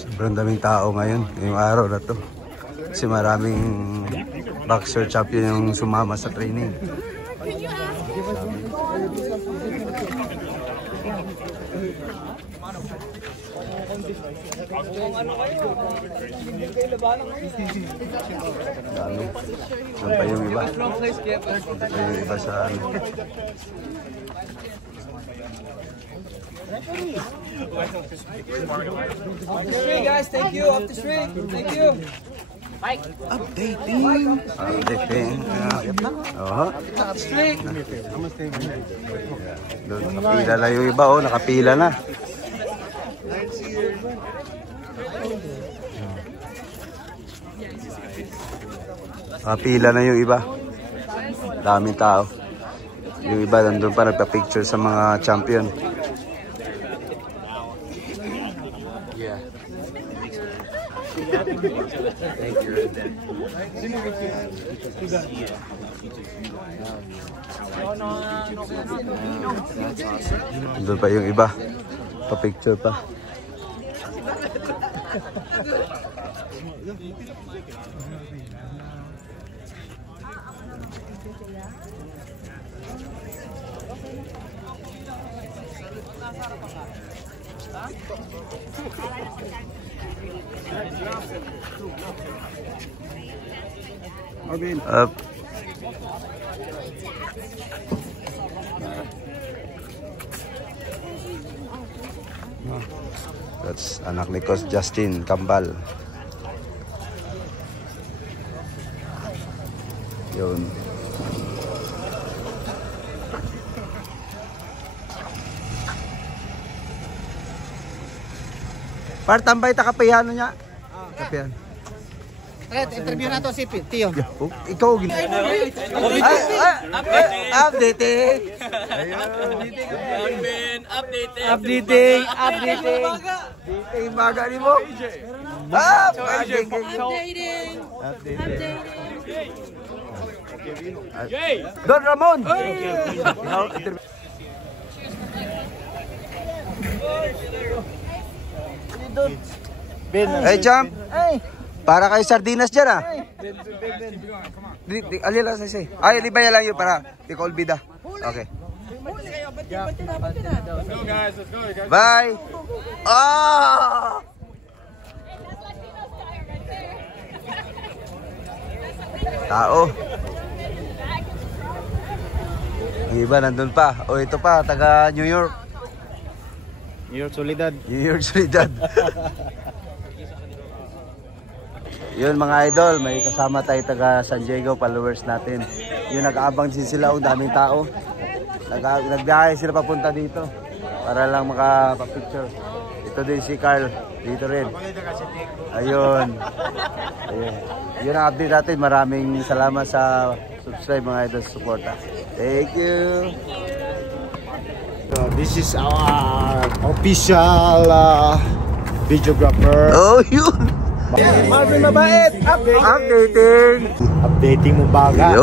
Sobrang daming tao ngayon, ngayong araw na to. Kasi maraming boxer champion yung sumama sa training. Dami. Saan pa yung iba? Saan pa yung iba sa ano? Off the street, guys. Thank you. Off the street. Thank you. Updating. Oh. Off the street. Doon, nakapila na yung iba, oh. Nakapila na. Nakapila na yung iba. Daming tao. Yung iba nandun pa nagpa-picture sa mga champion. Nandun pa yung iba. Pa-picture pa. Up. That's anak ni Coach Justin Kambal. Yun. Par tambay ta kapayano niya. Kapayan. Interview na to si Tio. Ikaw gini. Updating. Updating. Updating baga ni mo. Updating. Don Ramon. Hey, jump. Para kay sardinas dyan ah. Alila sa isa. Ay, libaya lang yun para di ko olbida. Okay. Bye. Ah! Tao. Ang iba nandun pa. O ito pa, taga New York. New York Solidad. New York Solidad. Yun mga idol, may kasama tayo taga San Diego followers natin. Yun nag-aabang din sila, ang daming tao. Nagbiyahe sila papunta dito para lang makapapicture. Ito din si Carl, dito rin. Ayun. Ayun. Yun ang update natin. Maraming salamat sa subscribe mga idol suporta. Thank you. So this is our official videographer. Oh, yun. Marvin Mabait! Updating. Updating mo baga.